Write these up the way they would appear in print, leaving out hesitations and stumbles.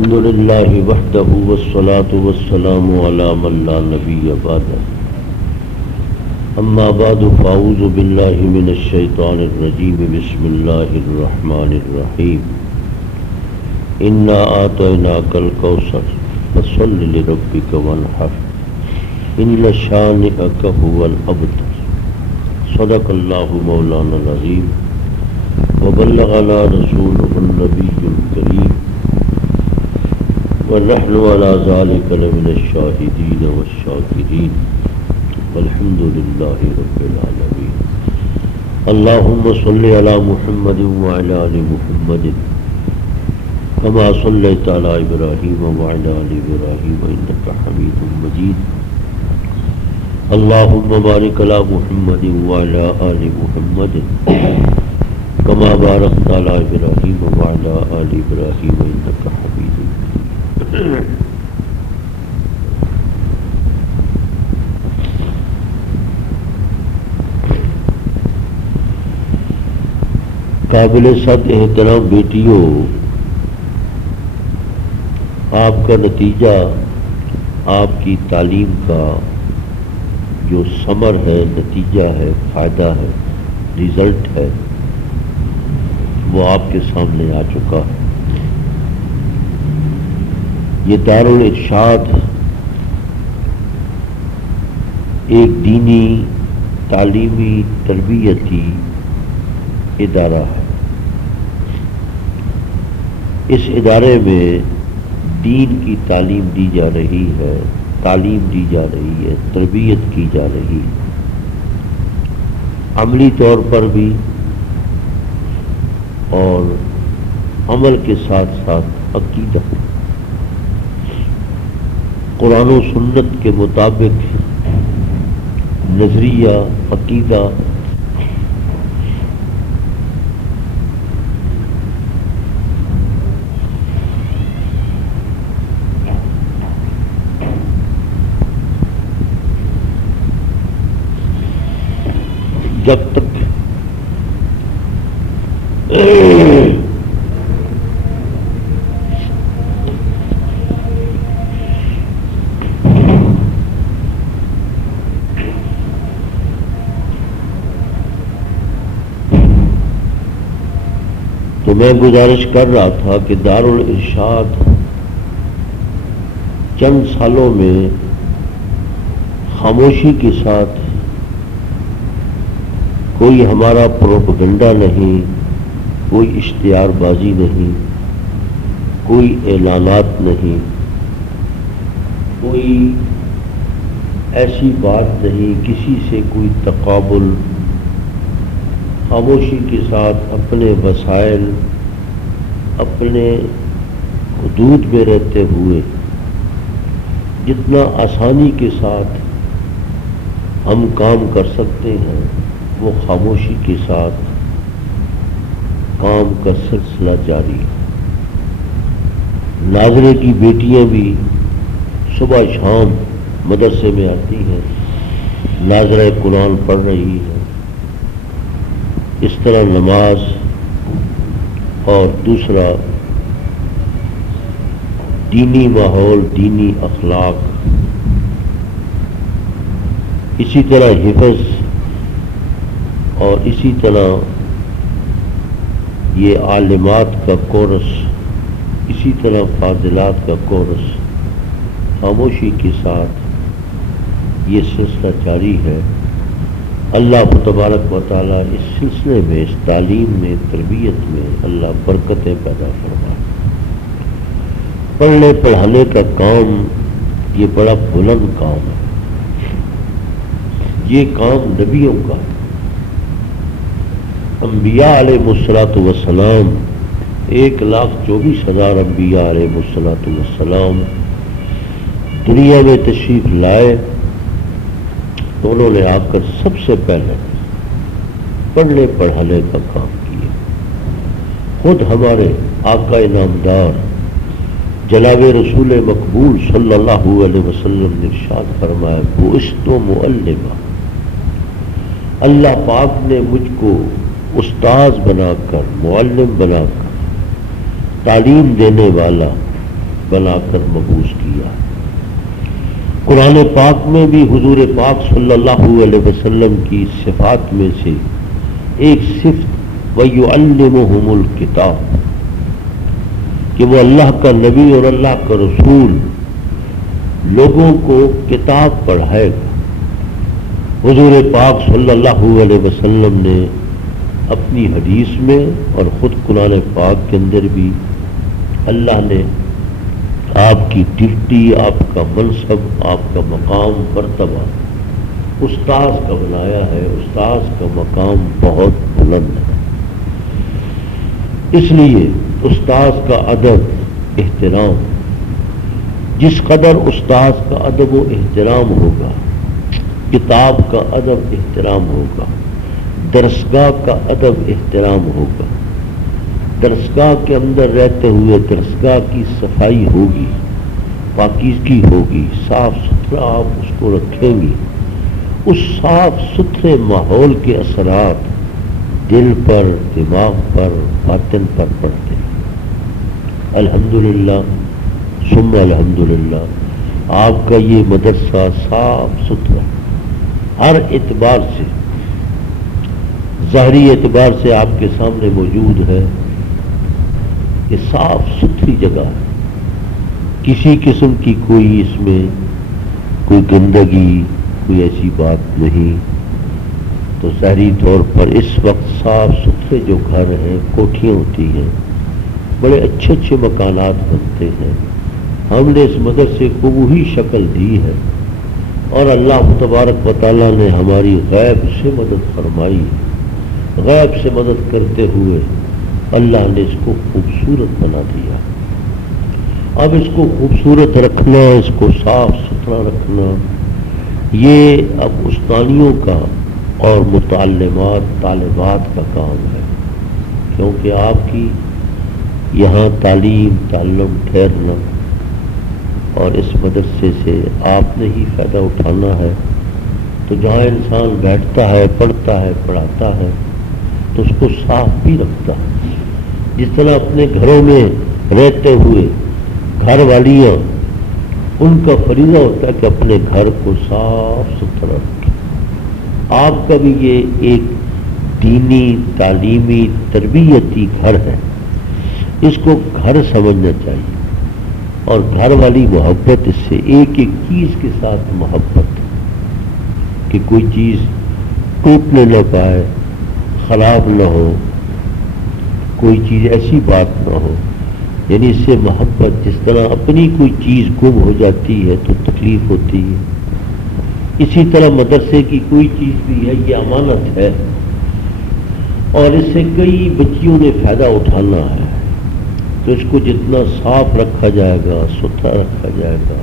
الحمد لله وحده والصلاة والسلام على من لا نبي بعده أما بعد فأعوذ بالله من الشيطان الرجيم بسم الله الرحمن الرحيم إنا أعطيناك الكوثر فصل لربك وانحر إن شانئك هو الأبتر صدق الله مولانا العظيم وبلغنا رسوله النبي الكريم ونحن على ذلك لمن الشاهدين والشاكرين والحمد لله رب العالمين اللهم صل على محمد وعلى آل محمد كما صليت على إبراهيم وعلى آل إبراهيم إنك حميد مجيد اللهم بارك على محمد وعلى آل محمد كما باركت على إبراهيم وعلى آل إبراهيم إنك حميد مجيد قابل صد احترام بیٹیوں، آپ کا نتیجہ آپ کی تعلیم کا جو ثمر ہے، نتیجہ ہے، فائدہ ہے، ریزلٹ ہے، وہ آپ کے سامنے آ چکا ہے۔ یہ دارالارشاد ایک دینی تعلیمی تربیتی ادارہ ہے۔ اس ادارے میں دین کی تعلیم دی جا رہی ہے، تعلیم دی جا رہی ہے، تربیت کی جا رہی ہے، عملی طور پر بھی اور عمل کے ساتھ ساتھ عقیدہ، قرآن و سنت کے مطابق نظریہ، عقیدہ، جب تک تو میں گزارش کر رہا تھا کہ دارالارشاد چند سالوں میں خاموشی کے ساتھ، کوئی ہمارا پروپیگنڈا نہیں، کوئی اشتہار بازی نہیں، کوئی اعلانات نہیں، کوئی ایسی بات نہیں، کسی سے کوئی تقابل، خاموشی کے ساتھ اپنے وسائل، اپنے حدود میں رہتے ہوئے جتنا آسانی کے ساتھ ہم کام کر سکتے ہیں، وہ خاموشی کے ساتھ کام کا سلسلہ جاری ہے۔ ناظرے کی بیٹیاں بھی صبح شام مدرسے میں آتی ہیں، ناظرہ قرآن پڑھ رہی ہے، اس طرح نماز اور دوسرا دینی ماحول، دینی اخلاق، اسی طرح حفظ اور اسی طرح یہ عالمات کا کورس، اسی طرح فاضلات کا کورس، خاموشی کے ساتھ یہ سلسلہ جاری ہے۔ اللہ تبارک و تعالیٰ اس سلسلے میں، اس تعلیم میں، تربیت میں اللہ برکتیں پیدا فرمائے۔ پڑھنے پڑھانے کا کام یہ بڑا بلند کام ہے، یہ کام نبیوں کا ہے۔ انبیاء علیہ السلام 1,24,000 انبیاء علیہ السلام دنیا میں تشریف لائے تو انہوں نے آ کر سب سے پہلے پڑھنے پڑھانے کا کام کیا۔ خود ہمارے آقا نامدار جناب رسول مقبول صلی اللہ علیہ وسلم نے ارشاد فرمایا، بعثت معلما، اللہ پاک نے مجھ کو استاذ بنا کر، معلم بنا کر، تعلیم دینے والا، بنا کر مبعوث کیا۔ قرآن پاک میں بھی حضور پاک صلی اللہ علیہ وسلم کی صفات میں سے ایک صفت وَيُعَلِّمُهُمُ الْكِتَابَ کہ وہ اللہ کا نبی اور اللہ کا رسول لوگوں کو کتاب پڑھائے گا۔ حضور پاک صلی اللہ علیہ وسلم نے اپنی حدیث میں اور خود قرآن پاک کے اندر بھی اللہ نے آپ کی ڈیوٹی، آپ کا منصب، آپ کا مقام، مرتبہ استاذ کا بنایا ہے۔ استاذ کا مقام بہت بلند ہے، اس لیے استاذ کا ادب احترام، جس قدر استاذ کا ادب و احترام ہوگا، کتاب کا ادب احترام ہوگا، درسگاہ کا ادب احترام ہوگا، درسگاہ کے اندر رہتے ہوئے درسگاہ کی صفائی ہوگی، پاکیزگی ہوگی، صاف ستھرا آپ اس کو رکھیں گی، اس صاف ستھرے ماحول کے اثرات دل پر، دماغ پر، باطن پر پڑتے ہیں۔ الحمدللہ ثم الحمدللہ آپ کا یہ مدرسہ صاف ستھرا ہر اعتبار سے، ظاہری اعتبار سے آپ کے سامنے موجود ہے کہ صاف ستھری جگہ ہے، کسی قسم کی کوئی اس میں کوئی گندگی، کوئی ایسی بات نہیں۔ تو ظاہری طور پر اس وقت صاف ستھرے جو گھر ہیں، کوٹھیاں ہوتی ہیں، بڑے اچھے اچھے مکانات بنتے ہیں۔ ہم نے اس مدرسے کو وہی شکل دی ہے اور اللہ تبارک و تعالیٰ نے ہماری غیب سے مدد فرمائی۔ غیب سے مدد کرتے ہوئے اللہ نے اس کو خوبصورت بنا دیا۔ اب اس کو خوبصورت رکھنا، اس کو صاف ستھرا رکھنا، یہ اب استانیوں کا اور متعلمات طالبات کا کام ہے، کیونکہ آپ کی یہاں تعلیم تعلم ٹھہرنا اور اس مدرسے سے آپ نے ہی فائدہ اٹھانا ہے۔ تو جہاں انسان بیٹھتا ہے، پڑھتا ہے، پڑھاتا ہے، تو اس کو صاف بھی رکھتا ہے۔ جس طرح اپنے گھروں میں رہتے ہوئے گھر والیاں، ان کا فریضہ ہوتا ہے کہ اپنے گھر کو صاف ستھرا رکھیں۔ آپ کا بھی یہ ایک دینی تعلیمی تربیتی گھر ہے، اس کو گھر سمجھنا چاہیے، اور گھر والی محبت، اس سے ایک ایک چیز کے ساتھ محبت، کہ کوئی چیز ٹوٹنے نہ پائے، خراب نہ ہو، کوئی چیز ایسی بات نہ ہو، یعنی اس سے محبت۔ جس طرح اپنی کوئی چیز گم ہو جاتی ہے تو تکلیف ہوتی ہے، اسی طرح مدرسے کی کوئی چیز بھی ہے، یہ امانت ہے اور اس سے کئی بچیوں نے فائدہ اٹھانا ہے، تو اس کو جتنا صاف رکھا جائے گا، ستھرا رکھا جائے گا،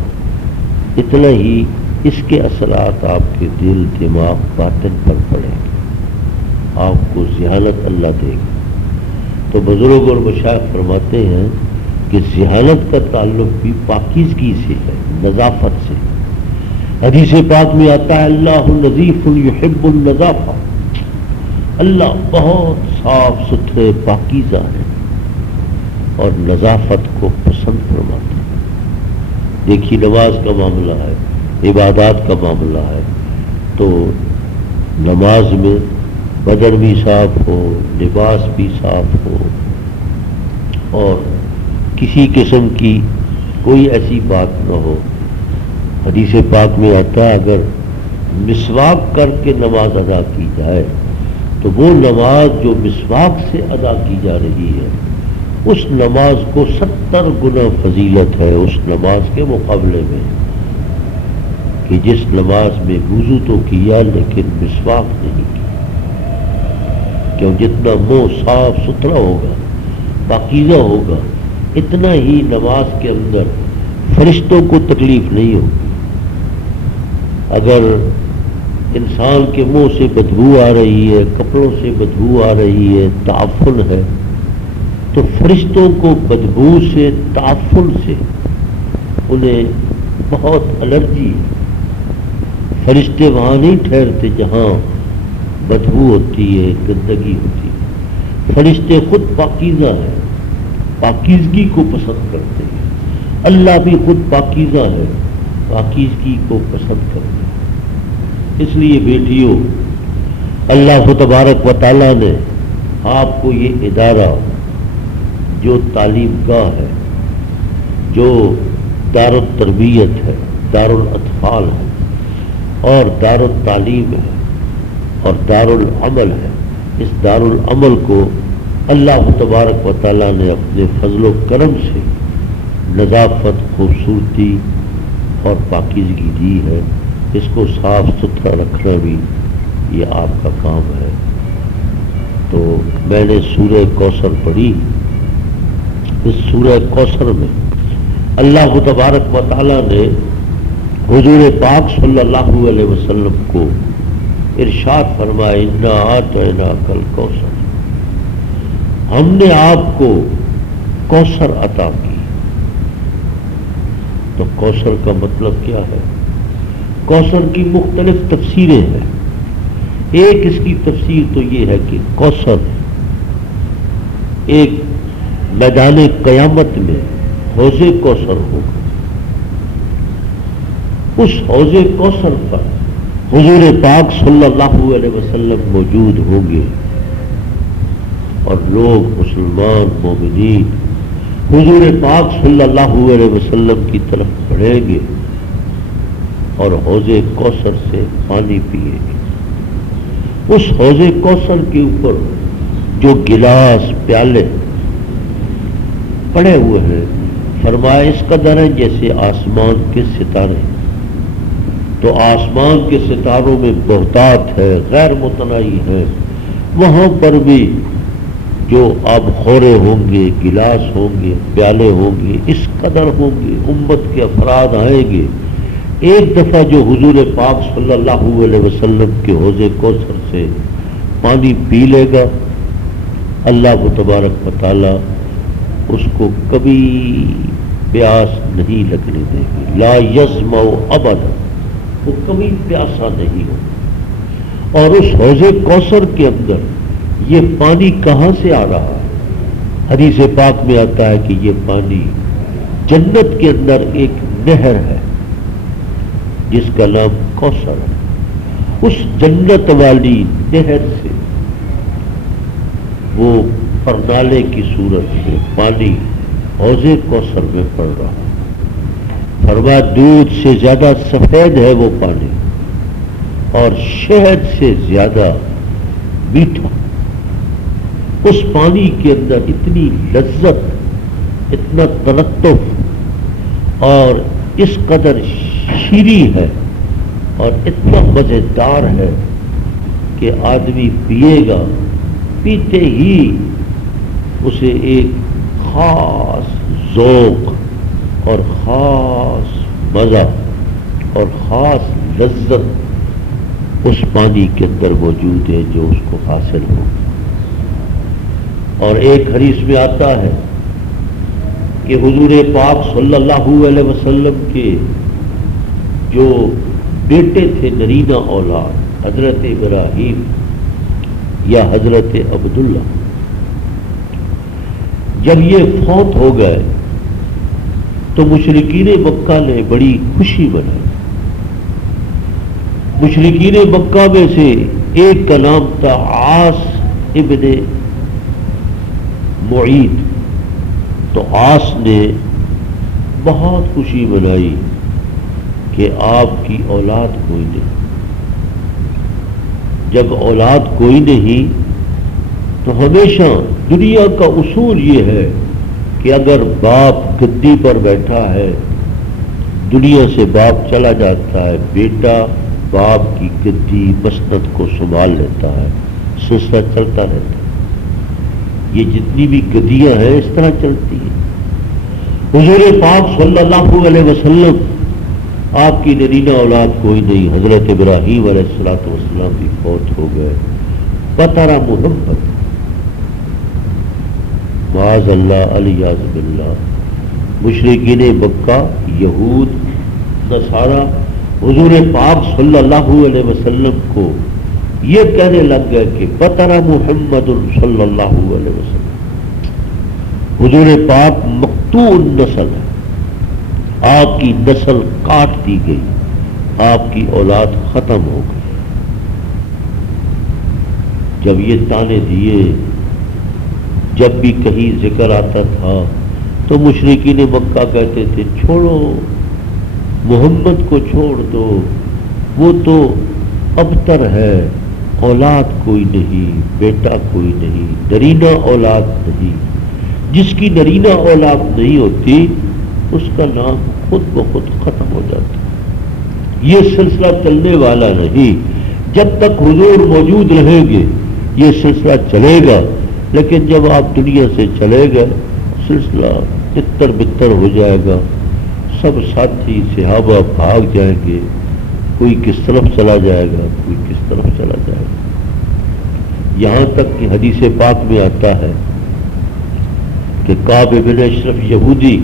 اتنا ہی اس کے اثرات آپ کے دل، دماغ، باطن پر پڑیں گے، آپ کو ذہانت اللہ دے گا۔ تو بزرگ اور مشائخ فرماتے ہیں کہ ذہانت کا تعلق بھی پاکیزگی سے ہے، نظافت سے۔ حدیث پاک میں آتا ہے اللہ نظیف یحب النظافہ، اللہ بہت صاف ستھرے پاکیزہ ہیں اور نظافت کو پسند فرماتے ہیں۔ دیکھیے نماز کا معاملہ ہے، عبادات کا معاملہ ہے، تو نماز میں بدن بھی صاف ہو، لباس بھی صاف ہو، اور کسی قسم کی کوئی ایسی بات نہ ہو۔ حدیث پاک میں آتا ہے اگر مسواک کر کے نماز ادا کی جائے تو وہ نماز جو مسواک سے ادا کی جا رہی ہے، اس نماز کو 70 گنا فضیلت ہے اس نماز کے مقابلے میں، کہ جس نماز میں وضو تو کیا لیکن مسواک نہیں کیا۔ کیوں؟ جتنا منہ صاف ستھرا ہوگا، پاکیزہ ہوگا، اتنا ہی نماز کے اندر فرشتوں کو تکلیف نہیں ہوگی۔ اگر انسان کے منہ سے بدبو آ رہی ہے، کپڑوں سے بدبو آ رہی ہے، تعفن ہے، تو فرشتوں کو بدبو سے، تعفن سے انہیں بہت الرجی ہے۔ فرشتے وہاں نہیں ٹھہرتے جہاں بدبو ہوتی ہے، گندگی ہوتی ہے۔ فرشتے خود پاکیزہ ہیں، پاکیزگی کو پسند کرتے ہیں، اللہ بھی خود پاکیزہ ہے، پاکیزگی کو پسند کرتا ہے۔ اس لیے بیٹیوں، اللہ تبارک و تعالیٰ نے آپ کو یہ ادارہ جو تعلیم گاہ ہے، جو دار التربیت ہے، دار الاطفال ہے اور دار التعلیم ہے اور دار العمل ہے، اس دار العمل کو اللہ تبارک و تعالیٰ نے اپنے فضل و کرم سے نظافت، خوبصورتی اور پاکیزگی دی ہے۔ اس کو صاف ستھرا رکھنا بھی یہ آپ کا کام ہے۔ تو میں نے سورہ کوثر پڑھی، اس سورہ کوثر میں اللہ تبارک و تعالیٰ نے حضور پاک صلی اللہ علیہ وسلم کو ارشاد فرمایا، انا اعطیناک الکوثر، ہم نے آپ کو کوثر عطا کی۔ تو کوثر کا مطلب کیا ہے؟ کوثر کی مختلف تفسیریں ہیں۔ ایک اس کی تفسیر تو یہ ہے کہ کوثر ایک میدان قیامت میں حوض کوثر ہوگا، اس حوض کوثر پر حضور پاک صلی اللہ علیہ وسلم موجود ہوں گے اور لوگ مسلمان مومنین حضور پاک صلی اللہ علیہ وسلم کی طرف بڑھیں گے اور حوض کوثر سے پانی پیئیں گے۔ اس حوض کوثر کے اوپر جو گلاس پیالے پڑے ہوئے ہیں، فرمایا اس قدر ہیں جیسے آسمان کے ستارے۔ تو آسمان کے ستاروں میں بہتات ہے، غیر متناہی ہے، وہاں پر بھی جو آب خورے ہوں گے، گلاس ہوں گے، پیالے ہوں گے، اس قدر ہوں گے، امت کے افراد آئیں گے۔ ایک دفعہ جو حضور پاک صلی اللہ علیہ وسلم کے حوض کوثر سے پانی پی لے گا، اللہ تبارک و تعالی اس کو کبھی پیاس نہیں لگنے دے گی، لا یظمأ ابدا، وہ کبھی پیاسا نہیں ہوگا۔ اور اس حوض کوثر کے اندر یہ پانی کہاں سے آ رہا ہے؟ حدیث پاک میں آتا ہے کہ یہ پانی جنت کے اندر ایک نہر ہے جس کا نام کوثر ہے۔ اس جنت والی نہر سے وہ پرنالے کی صورت میں پانی حوض کوثر میں پڑ رہا ہے۔ فرمایا دودھ سے زیادہ سفید ہے وہ پانی اور شہد سے زیادہ میٹھا۔ اس پانی کے اندر اتنی لذت، اتنا تلطف اور اس قدر شیریں ہے اور اتنا مزیدار ہے کہ آدمی پیے گا، پیتے ہی اسے ایک خاص ذوق اور خاص مزہ اور خاص لذت اس پانی کے اندر موجود ہے جو اس کو حاصل ہو۔ اور ایک حدیث میں آتا ہے کہ حضور پاک صلی اللہ علیہ وسلم کے جو بیٹے تھے نرینہ اولاد، حضرت ابراہیم یا حضرت عبداللہ، جب یہ فوت ہو گئے تو مشرکین مکہ نے بڑی خوشی منائی۔ مشرکین مکہ میں سے ایک کا نام تھا عاص ابن معید۔ تو عاص نے بہت خوشی منائی کہ آپ کی اولاد کوئی نہیں۔ جب اولاد کوئی نہیں تو ہمیشہ دنیا کا اصول یہ ہے کہ اگر باپ گدی پر بیٹھا ہے، دنیا سے باپ چلا جاتا ہے، بیٹا باپ کی گدی مسند کو سنبھال لیتا ہے، سلسلہ چلتا رہتا ہے۔ یہ جتنی بھی گدیاں ہیں اس طرح چلتی ہیں۔ حضور پاک صلی اللہ علیہ وسلم آپ کی نرینہ اولاد کوئی نہیں، حضرت ابراہیم علیہ الصلوۃ والسلام بھی فوت ہو گئے۔ بطر محمد، معاذ اللہ، الیاذ باللہ، مشرکین مکہ، یہود، نصارہ حضور پاک صلی اللہ علیہ وسلم کو یہ کہنے لگ گئے کہ بطر محمد صلی اللہ علیہ وسلم، حضور پاک مقطوع النسل ہے، آپ کی نسل کاٹ دی گئی، آپ کی اولاد ختم ہو گئی۔ جب یہ تانے دیے، جب بھی کہیں ذکر آتا تھا تو مشرکین مکہ کہتے تھے چھوڑو، محمد کو چھوڑ دو، وہ تو ابتر ہے، اولاد کوئی نہیں، بیٹا کوئی نہیں، نرینہ اولاد نہیں۔ جس کی نرینہ اولاد نہیں ہوتی اس کا نام خود بخود ختم ہو جاتا۔ یہ سلسلہ چلنے والا نہیں، جب تک حضور موجود رہیں گے یہ سلسلہ چلے گا، لیکن جب آپ دنیا سے چلے گئے سلسلہ تتر بتر ہو جائے گا، سب ساتھی صحابہ بھاگ جائیں گے، کوئی کس طرف چلا جائے گا، کوئی کس طرف چلا جائے گا۔ یہاں تک کہ حدیث پاک میں آتا ہے کہ کعب بن اشرف یہودی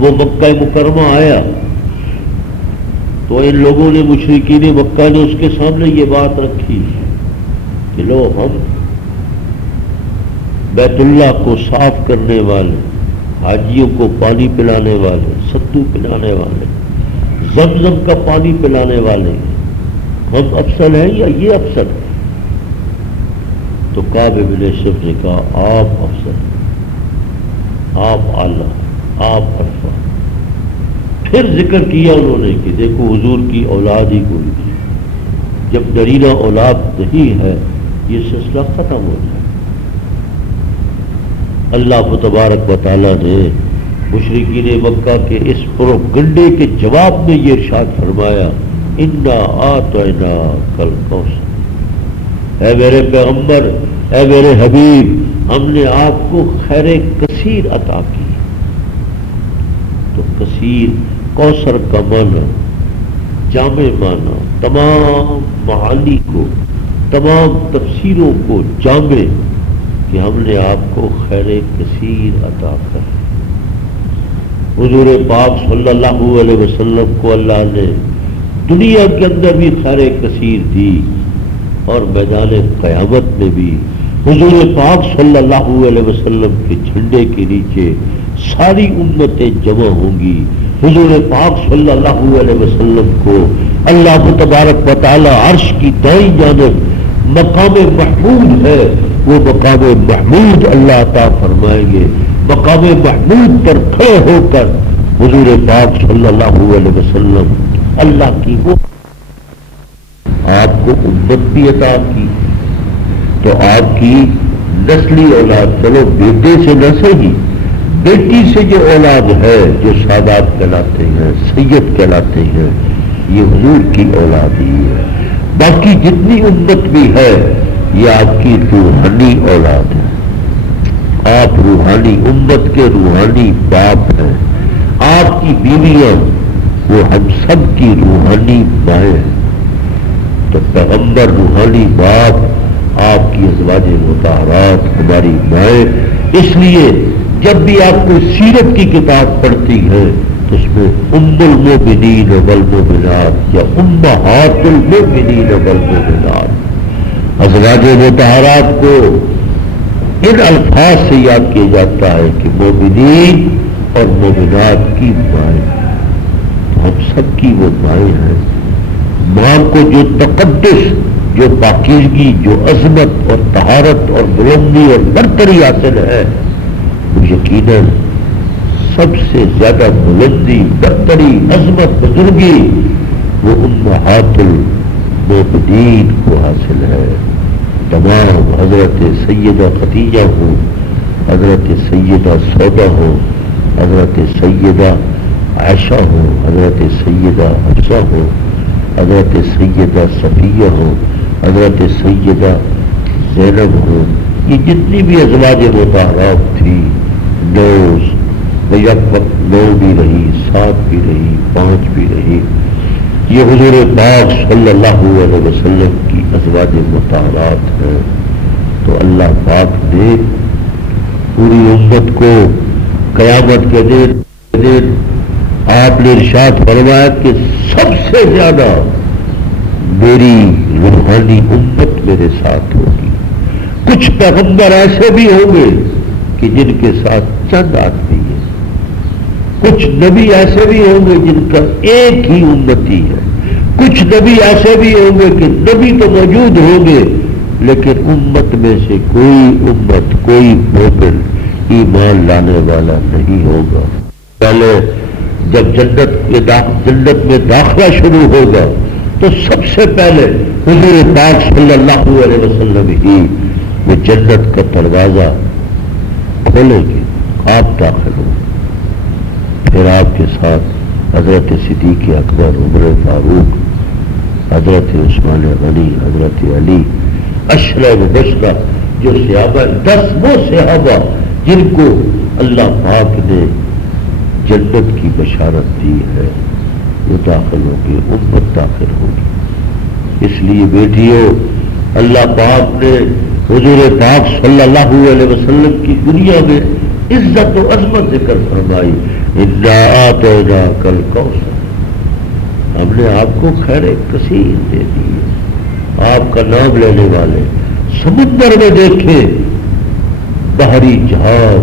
وہ مکہ مکرمہ آیا تو ان لوگوں نے، مشرکین مکہ نے اس کے سامنے یہ بات رکھی کہ لو، ہم بیت اللہ کو صاف کرنے والے، حاجیوں کو پانی پلانے والے، ستو پلانے والے، زمزم کا پانی پلانے والے، ہم افضل ہیں یا یہ افضل ہے؟ تو کعب بن اشرف نے کہا آپ افضل، آپ اعلیٰ، آپ ارفع۔ پھر ذکر کیا انہوں نے کہ دیکھو حضور کی اولاد ہی کوئی نہیں، جب نرینہ اولاد نہیں ہے یہ سلسلہ ختم ہو جائے۔ اللہ تبارک و تعالیٰ نے مشرکین مکہ کے اس پروپگنڈے کے جواب میں یہ ارشاد فرمایا انا اعطیناک الکوثر، اے میرے پیغمبر، اے میرے حبیب، ہم نے آپ کو خیر کثیر عطا کی۔ تو کثیر، کوثر کا معنی، جامع معنی، تمام معانی کو، تمام تفسیروں کو جامع، کہ ہم نے آپ کو خیر کثیر عطا کر۔ حضور پاک صلی اللہ علیہ وسلم کو اللہ نے دنیا کے اندر بھی خیر کثیر دی، اور میدان قیامت میں بھی حضور پاک صلی اللہ علیہ وسلم کے جھنڈے کے نیچے ساری امتیں جمع ہوں گی۔ حضور پاک صلی اللہ علیہ وسلم کو اللہ تبارک و تعالی عرش کی دائیں جانب مقام محمود ہے، وہ مقام محمود اللہ عطا فرمائیں گے۔ مقام محمود پر کھڑے ہو کر حضور پاک صلی اللہ علیہ وسلم اللہ کی وہ آپ کو امت بھی عطا کی، تو آپ کی نسلی اولاد، چلو بیٹے سے نہ صحیح، بیٹی سے جو اولاد ہے، جو سادات کہلاتے ہیں، سید کہلاتے ہیں، یہ حضور کی اولاد ہی ہے۔ باقی جتنی امت بھی ہے یہ آپ کی روحانی اولاد ہے۔ آپ روحانی امت کے روحانی باپ ہیں۔ آپ کی بیویاں وہ ہم سب کی روحانی مائیں ہیں۔ تو پیغمبر روحانی باپ، آپ کی ازواج مطہرات ہماری مائیں۔ اس لیے جب بھی آپ کو سیرت کی کتاب پڑھتی ہیں تو اس میں ام المؤمنین والمؤمنات یا امہات المؤمنین والمؤمنات، ازواج مطہرات کو ان الفاظ سے یاد کیا جاتا ہے کہ مومنین اور مومنات کی مائیں، ہم سب کی وہ مائیں ہیں۔ ماں کو جو تقدس، جو پاکیزگی، جو عظمت اور طہارت اور بلندی اور برتری حاصل ہے، وہ یقیناً سب سے زیادہ بلندی، برتری، عظمت، بزرگی وہ امہات المؤمنین کو حاصل ہے۔ تمام حضرت سیدہ خدیجہ ہو، حضرت سیدہ سودا ہو، حضرت سیدہ عائشہ ہو، حضرت سیدہ حفصہ ہو، حضرت سیدہ صفیہ ہو، حضرت سیدہ زینب ہو، یہ جتنی بھی ازواج مطہرات تھی، یک وقت 9 بھی رہی، 7 بھی رہی، 5 بھی رہی، یہ حضور پاک صلی اللہ علیہ وسلم کی ازواج مطہرات ہیں۔ تو اللہ پاک نے پوری امت کو قیامت کے دن آپ نے ارشاد فرمایا کہ سب سے زیادہ میری روحانی امت میرے ساتھ ہوگی۔ کچھ پیغمبر ایسے بھی ہوں گے کہ جن کے ساتھ چند آدمی ہیں، کچھ نبی ایسے بھی ہوں گے جن کا ایک ہی امتی ہے، کچھ نبی ایسے بھی ہوں گے کہ نبی تو موجود ہوں گے لیکن امت میں سے کوئی مومن ایمان لانے والا نہیں ہوگا۔ پہلے جب جنت میں داخلہ شروع ہوگا تو سب سے پہلے حضور پاک صلی اللہ علیہ وسلم ہی وہ جنت کا دروازہ کھولے گی، آپ داخل ہوں، پھر آپ کے ساتھ حضرت صدیق اکبر، عمر فاروق، حضرت عثمان غنی، حضرت علی، عشرہ مبشرہ جو صحابہ 10 وہ صحابہ جن کو اللہ پاک نے جنت کی بشارت دی ہے وہ داخل ہوگی، امت داخل ہوگی۔ اس لیے بیٹیوں، اللہ پاک نے حضور پاک صلی اللہ علیہ وسلم کی دنیا میں عزت و عظمت ذکر فرمائی، انا اعطیناک الکوثر، ہم نے آپ کو خیر کثیر دے دی ہے۔ آپ کا نام لینے والے سمندر میں دیکھیں، بحری جہاز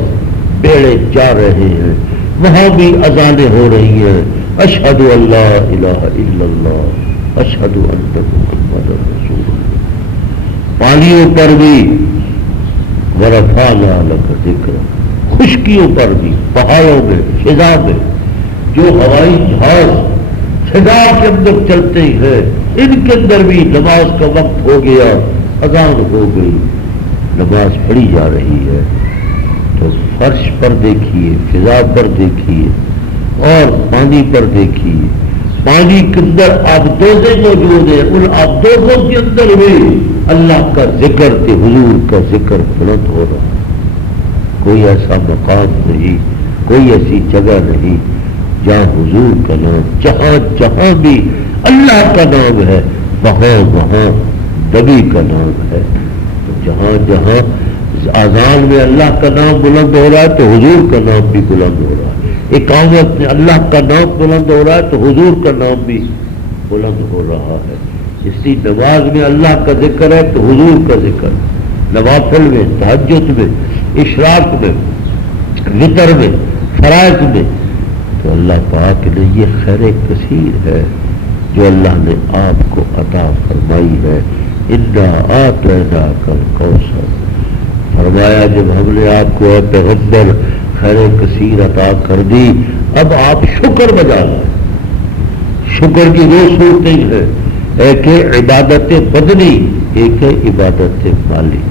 بیڑے جا رہے ہیں، وہاں بھی اذانیں ہو رہی ہیں، اشہد ان لا الہ الا اللہ، اشہد ان محمد رسول اللہ۔ پانیوں پر بھی ورفعنا لک ذکرک، خشکیوں پر بھی، پہاڑوں میں، فضا میں جو ہوائی جہاز فضا کے اندر چلتے ہیں، ان کے اندر بھی نماز کا وقت ہو گیا، اذان ہو گئی، نماز پڑھی جا رہی ہے، تو فرش پر دیکھیے، فضا پر دیکھیے اور پانی پر دیکھیے، پانی کے اندر آبدوزیں موجود ہیں، ان آبدوزوں کے اندر بھی اللہ کا ذکر کہ حضور کا ذکر بلند ہو رہا ہے۔ کوئی ایسا مقام نہیں، کوئی ایسی جگہ نہیں جہاں حضور کا نام، جہاں جہاں بھی اللہ کا نام ہے وہاں وہاں نبی کا نام ہے۔ جہاں جہاں اذان میں اللہ کا نام بلند ہو رہا ہے تو حضور کا نام بھی بلند ہو رہا ہے، اقامت میں اللہ کا نام بلند ہو رہا ہے تو حضور کا نام بھی بلند ہو رہا ہے۔ اس لیے نماز میں اللہ کا ذکر ہے تو حضور کا ذکر، نوافل میں، تہجد میں، اشراق میں، وتر میں، فرائض میں، تو اللہ پاک نے یہ خیر کثیر ہے جو اللہ نے آپ کو عطا فرمائی ہے۔ انا اعطیناک الکوثر، فرمایا جب ہم نے آپ کو اے پیغمبر خیر کثیر عطا کر دی، اب آپ شکر بجا لیں۔ شکر کی دو صورتیں ہیں، ایک ہے عبادت بدنی، ایک ہے عبادت مالی۔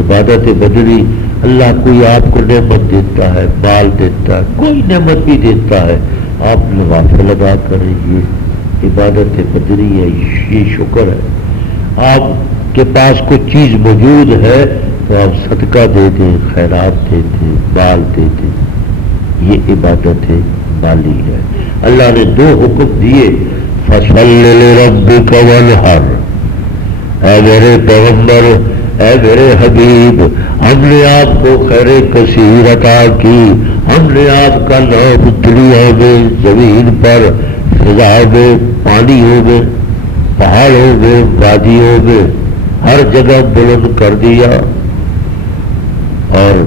عبادت بدنی، اللہ کوئی آپ کو نعمت دیتا ہے، مال دیتا ہے، کوئی نعمت بھی دیتا ہے، آپ نوافل ادا کریں، یہ عبادت بدنی ہے، یہ شکر ہے۔ آپ کے پاس کوئی چیز موجود ہے تو آپ صدقہ دے دیں، خیرات دے دیں، مال دے دیں، یہ عبادت مالی ہے۔ اللہ نے دو حکم دیے، فَصَلِّ لِرَبِّكَ وَانْحَرْ، اے میرے پیغمبر، اے میرے حبیب، ہم نے آپ کو خیر کثیر عطا کی، ہم نے آپ کا نام دنیا میں، زمین پر، فضا میں، پانیوں میں، پہاڑوں میں، وادیوں میں، ہر جگہ بلند کر دیا، اور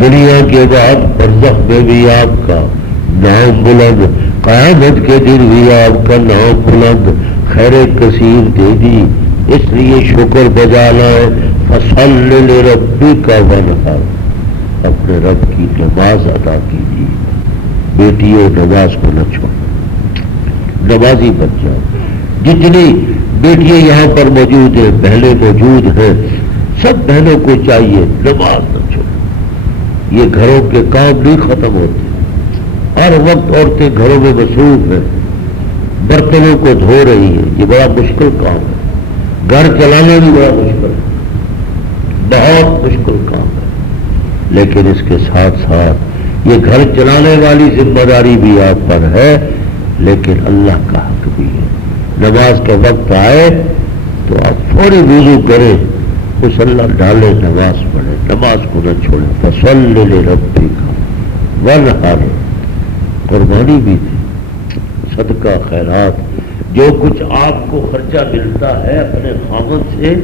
دنیا کے بعد برزخ میں بھی آپ کا نام بلند، قیامت کے دن بھی آپ کا نام بلند، خیر کثیر دے دی۔ اس لیے شکر بجا لائے، فصل لربک وانحر، اپنے رب کی نماز ادا کیجیے۔ بیٹیوں، نماز کو نہ چھوڑو، نمازی بن جاؤ۔ جتنی بیٹیاں یہاں پر موجود ہیں، بہنیں موجود ہیں، سب بہنوں کو چاہیے نماز نہ چھوڑو۔ یہ گھروں کے کام نہیں ختم ہوتے، ہر وقت عورتیں گھروں میں مصروف ہیں، برتنوں کو دھو رہی ہیں، یہ بڑا مشکل کام ہے، گھر چلانا بھی بڑا مشکل ہے، بہت مشکل کام ہے، لیکن اس کے ساتھ ساتھ یہ گھر چلانے والی ذمہ داری بھی آپ پر ہے، لیکن اللہ کا حق بھی ہے۔ نماز کا وقت آئے تو آپ فوری وضو کریں، مصلی ڈالیں، نماز پڑھیں، نماز کو نہ چھوڑیں۔ فصل لربک وانحر، قربانی بھی تھی، صدقہ خیرات، جو کچھ آپ کو خرچہ ملتا ہے اپنے خاوند سے،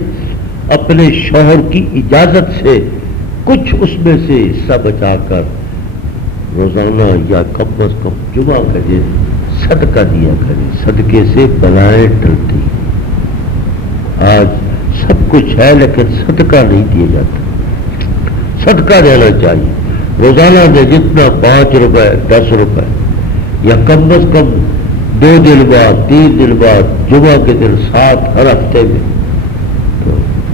اپنے شوہر کی اجازت سے، کچھ اس میں سے حصہ بچا کر روزانہ یا کم از کم جمعہ کا دن صدقہ دیا کرے، صدقے سے بلائیں ٹلتی۔ آج سب کچھ ہے لیکن صدقہ نہیں دیا جاتا، صدقہ دینا چاہیے روزانہ میں جتنا 5 روپے 10 روپے یا کم از کم 2 دن بعد 3 دن بعد جمعہ کے دن 7 ہر ہفتے میں۔ تو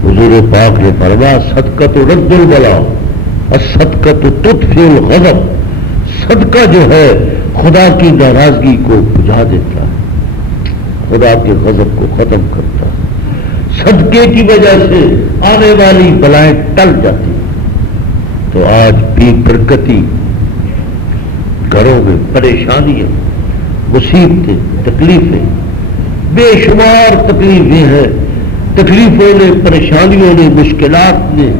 حضور پاک نے فرمایا صدقہ تو رد البلا اور صدقہ تو تطفئ الغضب، صدقہ جو ہے خدا کی ناراضگی کو بجھا دیتا ہے، خدا کے غضب کو ختم کرتا ہے، صدقے کی وجہ سے آنے والی بلائیں ٹل جاتی۔ تو آج بے برکتی، گھروں میں پریشانیاں، مصیبتیں، تکلیفیں، بے شمار تکلیفیں ہیں، تکلیفوں نے، پریشانیوں نے، مشکلات نے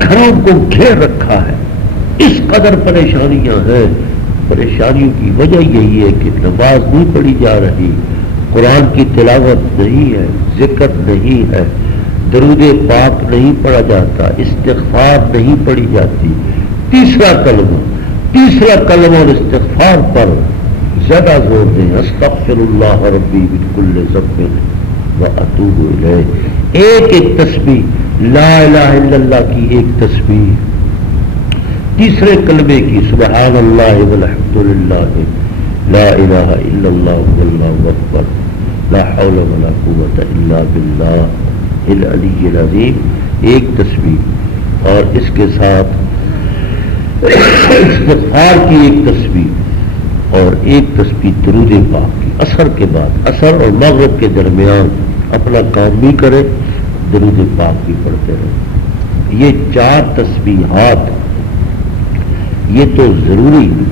گھروں کو گھیر رکھا ہے۔ اس قدر پریشانیاں ہیں، پریشانیوں کی وجہ یہی ہے کہ نماز نہیں پڑھی جا رہی، قرآن کی تلاوت نہیں ہے، ذکر نہیں ہے، درود پاک نہیں پڑھا جاتا، استغفار نہیں پڑھی جاتی۔ تیسرا کلمہ اور استغفار پر زیادہ زور دیں، استغفر اللہ ربی من کل ذنب واتوب الیہ۔ ایک تسبیح، لا الہ الا اللہ کی ایک تسبیح، تیسرے کلمے کی سبحان اللہ والحمد للہ لا الہ الا اللہ واللہ اکبر لا حول ولا قوت الا باللہ العلی العظیم، ایک تسبیح، اور اس کے ساتھ استغفار کی ایک تسبیح اور ایک تسبیح درود پاک کی۔ عصر کے بعد، عصر اور مغرب کے درمیان اپنا کام بھی کرے، درود پاک بھی پڑھتے رہے۔ یہ 4 تسبیحات یہ تو ضروری ہے،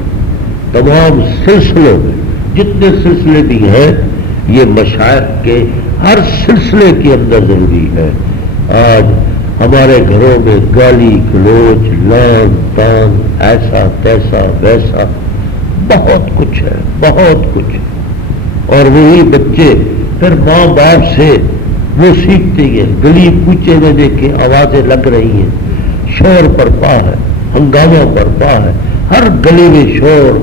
تمام سلسلوں میں جتنے سلسلے بھی ہیں یہ مشائخ کے ہر سلسلے کے اندر ضروری ہے۔ آج ہمارے گھروں میں گالی گلوچ، لان تان، ایسا تیسا ویسا بہت کچھ ہے، بہت کچھ، اور وہی بچے پھر ماں باپ سے وہ سیکھتے ہیں، گلی کوچے میں دیکھیں آوازیں لگ رہی ہیں، شور برپا ہے، ہنگامہ برپا ہے، ہر گلی میں شور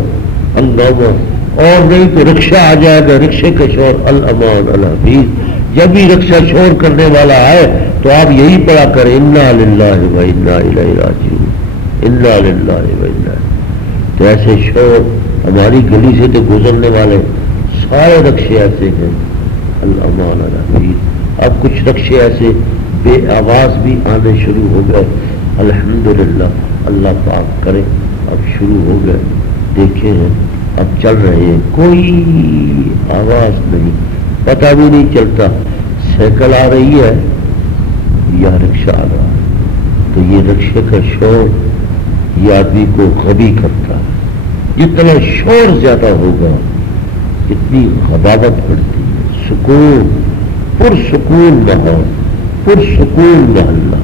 ہنگامہ، اور نہیں تو رکشہ آ جائے گا، رکشے کا شور الامان الحفیظ۔ جب بھی رکشہ شور کرنے والا آئے تو آپ یہی پڑھا کریں انا للہ و انا الیہ راجعون، انا للہ و انا۔ تو ایسے شور ہماری گلی سے تو گزرنے والے سارے رکشے ایسے ہیں، الامان الحفیظ۔ اب کچھ رکشے ایسے بے آواز بھی آنے شروع ہو گئے، الحمدللہ، اللہ پاک کرے اب شروع ہو گئے، دیکھے ہیں اب چل رہے ہیں، کوئی آواز نہیں، پتہ بھی نہیں چلتا سائیکل آ رہی ہے یا رکشہ آ رہا ہے۔ تو یہ رکشے کا شور یہ آدمی کو غبی کرتا ہے، جتنا شور زیادہ ہوگا اتنی غباوت بڑھتی ہے۔ سکون، پرسکون ماحول، پرسکون محلہ،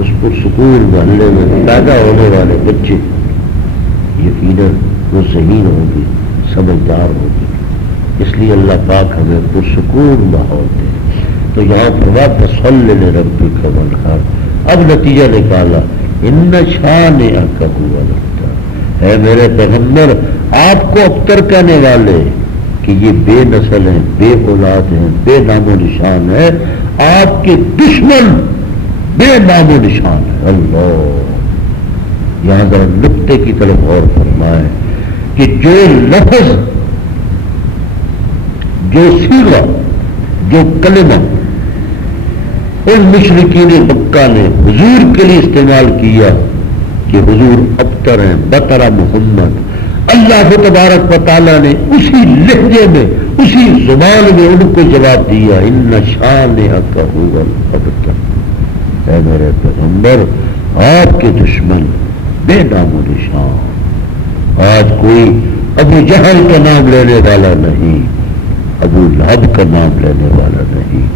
اس پرسکون محلے میں پیدا ہونے والے بچے یقیناً وہ ذہین ہوں گے، سمجھدار ہوں گے۔ اس لیے اللہ پاک ہمیں پرسکون ماحول دے۔ تو یہاں فرمایا فصلی لربک وانحر، اب نتیجہ نکالا ان شانئک ھو الابتر، اے میرے پیغمبر آپ کو ابتر کہنے والے کہ یہ بے نسل ہیں، بے اولاد ہیں، بے نام و نشان ہے، آپ کے دشمن بے نام و نشان ہے۔ اللہ، یہاں ذرا نقطے کی طرف غور فرمائے کہ جو لفظ، جو صیغہ، جو کلمہ ان مشرکین مکہ نے حضور کے لیے استعمال کیا کہ حضور ابتر ہیں، بطر محمد، اللہ تبارک و تعالیٰ نے اسی لہجے میں، اسی زبان میں ان کو جواب دیا ان شانئک ھو الابتر، اے میرے پیغمبر آپ کے دشمن بے نام و نشان۔ آج کوئی ابو جہل کا نام لینے والا نہیں، ابو لہب کا نام لینے والا نہیں،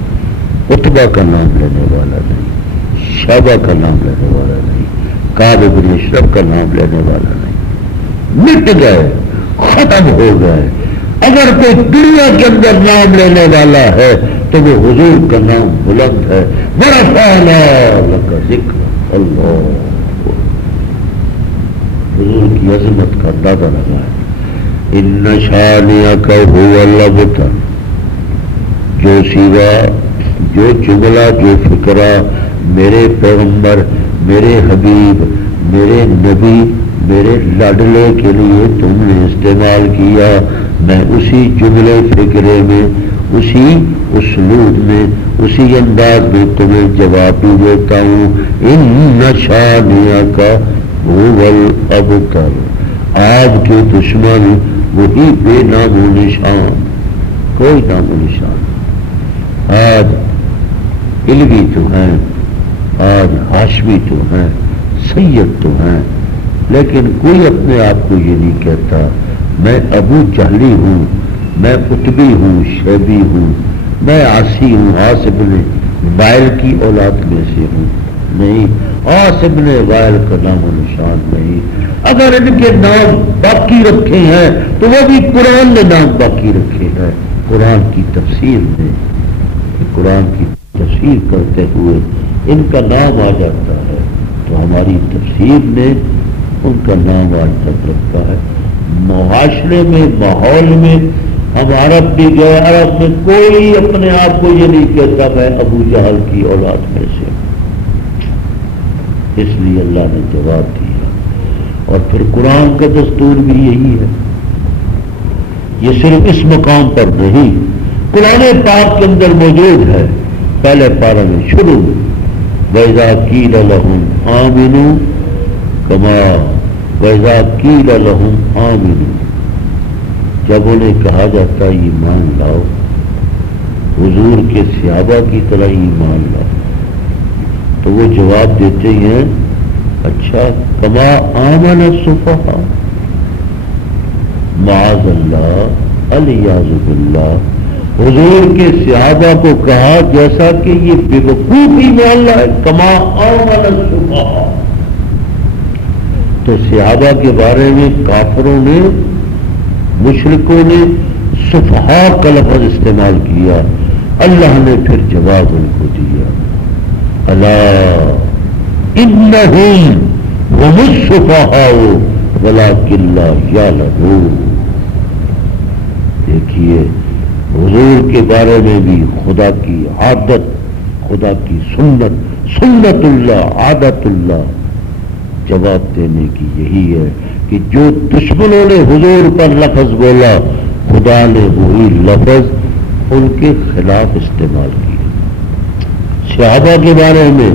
عتبہ کا نام لینے والا نہیں، شیبہ کا نام لینے والا نہیں، کعب بن اشرف کا نام لینے والا نہیں، مٹ گئے، ختم ہو گئے۔ اگر کوئی دنیا کے اندر نام لینے والا ہے تو وہ حضور کا نام بلند ہے، ورفعنا لک ذکر، اللہ حضور کی عظمت کا اندازہ لگائیں. ان شانئک ھو الابتر، جو سوا، جو جملہ، جو فکرہ میرے پیغمبر، میرے حبیب، میرے نبی، میرے لاڈلے کے لیے تم نے استعمال کیا، میں اسی جملے فکرے میں، اسی اسلوب میں، اسی انداز میں تمہیں جواب بھی دیتا ہوں. ان شانئک ھو الابتر، آپ کے دشمن وہی بے نام و نشان، کوئی نام و نشان. آج علوی تو ہیں، آج ہاشمی تو ہیں، سید تو ہیں، لیکن کوئی اپنے آپ کو یہ نہیں کہتا میں ابو جہلی ہوں، میں قطبی ہوں، شیبی ہوں، میں عاصی ہوں، عاص ابن وائل کی اولاد میں سے ہوں. نہیں، عاص ابن وائل کا نام و نشان نہیں. اگر ان کے نام باقی رکھے ہیں تو وہ بھی قرآن نے نام باقی رکھے ہیں. قرآن کی تفسیر میں، قرآن کی تفسیر کرتے ہوئے ان کا نام آ جاتا ہے، تو ہماری تفسیر نے ان کا نام آج تک رکھا ہے. معاشرے میں، ماحول میں ہم عرب بھی گئے، عرب میں کوئی اپنے آپ کو یہ نہیں کہتا میں ابو جہل کی اولاد میں سے. اس لیے اللہ نے جواب دیا. اور پھر قرآن کا دستور بھی یہی ہے. یہ صرف اس مقام پر نہیں، قرآن پاک کے اندر موجود ہے. پہلے پارہ میں شروع میں وَإِذَا قِيلَ لَهُمْ آمِنُوا كَمَا وَإِذَا قِيلَ لَهُمْ آمِنُوا، جب انہیں کہا جاتا ہے ایمان لاؤ، حضور کے صحابہ کی طرح ایمان لاؤ، تو وہ جواب دیتے ہیں اچھا کما آمن السفہاء، معاذ اللہ، الیاذ باللہ. حضور کے صحابہ کو کہا جیسا کہ یہ بے وقوف ایمان لائے، کما آمن السفہاء. تو صحابہ کے بارے میں کافروں نے، مشرکوں نے سفہاء کا لفظ استعمال کیا. اللہ نے پھر جواب ان کو دیا، الا انہم ھم السفہاء ولکن لا یعلمون. دیکھیے حضور کے بارے میں بھی خدا کی عادت، خدا کی سنت، سنت اللہ، عادت اللہ جواب دینے کی یہی ہے کہ جو دشمنوں نے حضور پر لفظ بولا، خدا نے وہی لفظ ان کے خلاف استعمال کیا. صحابہ کے بارے میں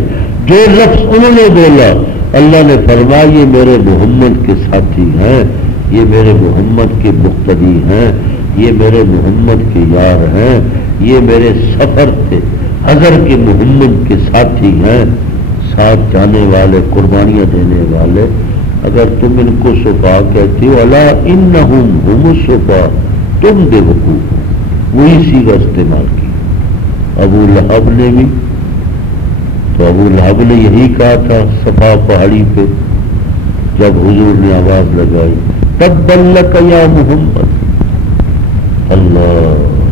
جو لفظ انہوں نے بولا، اللہ نے فرمایا یہ میرے محمد کے ساتھی ہیں، یہ میرے محمد کے مقتدی ہیں، یہ میرے محمد کے یار ہیں، یہ میرے سفر تھے، حضر کے محمد کے ساتھی ہیں، ساتھ جانے والے، قربانیاں دینے والے. اگر تم ان کو سفہاء کہتے ہو، الا انہم ھم السفہاء، تم بے وقوف ہو. وہی صیغہ استعمال کی. ابو لہب نے بھی، تو ابو لہب نے یہی کہا تھا صفا پہاڑی پہ جب حضور نے آواز لگائی، تبا لک یا محمد. اللہ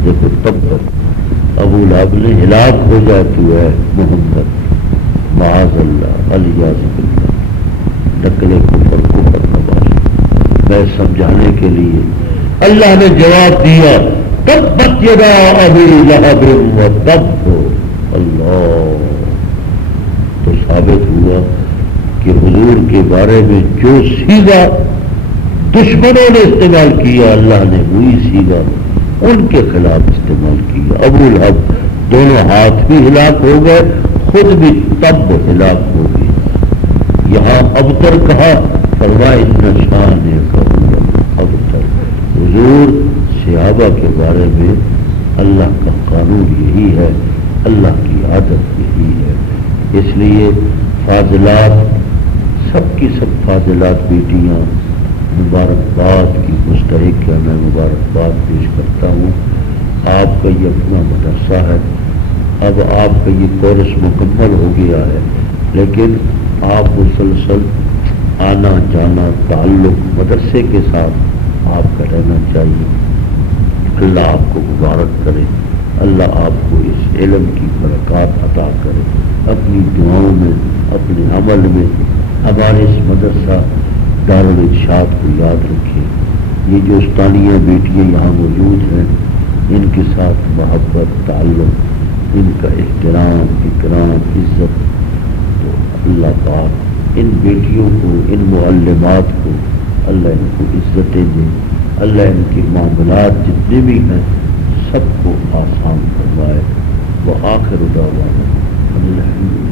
دیکھو، تبت ابو لہب نے ہلاک ہو جائے تو ہے محمد، معاذ اللہ، الیاذ باللہ. نقل کفر کفر نواز میں سمجھانے کے لیے اللہ نے جواب دیا، تبت یدا ابی لہب وتب. اللہ، تو ثابت ہوا کہ حضور کے بارے میں جو صیغہ دشمنوں نے استعمال کیا، اللہ نے وہی صیغہ ان کے خلاف استعمال کیا. ابو لہب دونوں ہاتھ بھی ہلاک ہو گئے، خود بھی تب ہلاک ہو گئی. یہاں ابتر کہا، فرمایا ان شانئک ھو الابتر. حضور صحابہ کے بارے میں اللہ کا قانون یہی ہے، اللہ کی عادت یہی ہے. اس لیے فاضلات، سب کی سب فاضلات بیٹیاں مبارکباد کی مستحق ہے. میں مبارکباد پیش کرتا ہوں. آپ کا یہ اپنا مدرسہ ہے، اب آپ کا یہ کورس مکمل ہو گیا ہے، لیکن آپ مسلسل آنا جانا، تعلق مدرسے کے ساتھ آپ کا رہنا چاہیے. اللہ آپ کو مبارک کرے، اللہ آپ کو اس علم کی برکات عطا کرے. اپنی دعاؤں میں، اپنے عمل میں ہمارے اس مدرسہ دارالارشاد کو یاد رکھے. یہ جو استانیہ بیٹیاں یہاں موجود ہیں ان کے ساتھ محبت تعلق, ان کا احترام اکرام عزت, تو اللہ پاک ان بیٹیوں کو ان معلمات کو اللہ ان کو عزتیں دے. اللہ ان کے معاملات جتنے بھی ہیں سب کو آسان فرمائے. وآخر دعوانا الحمد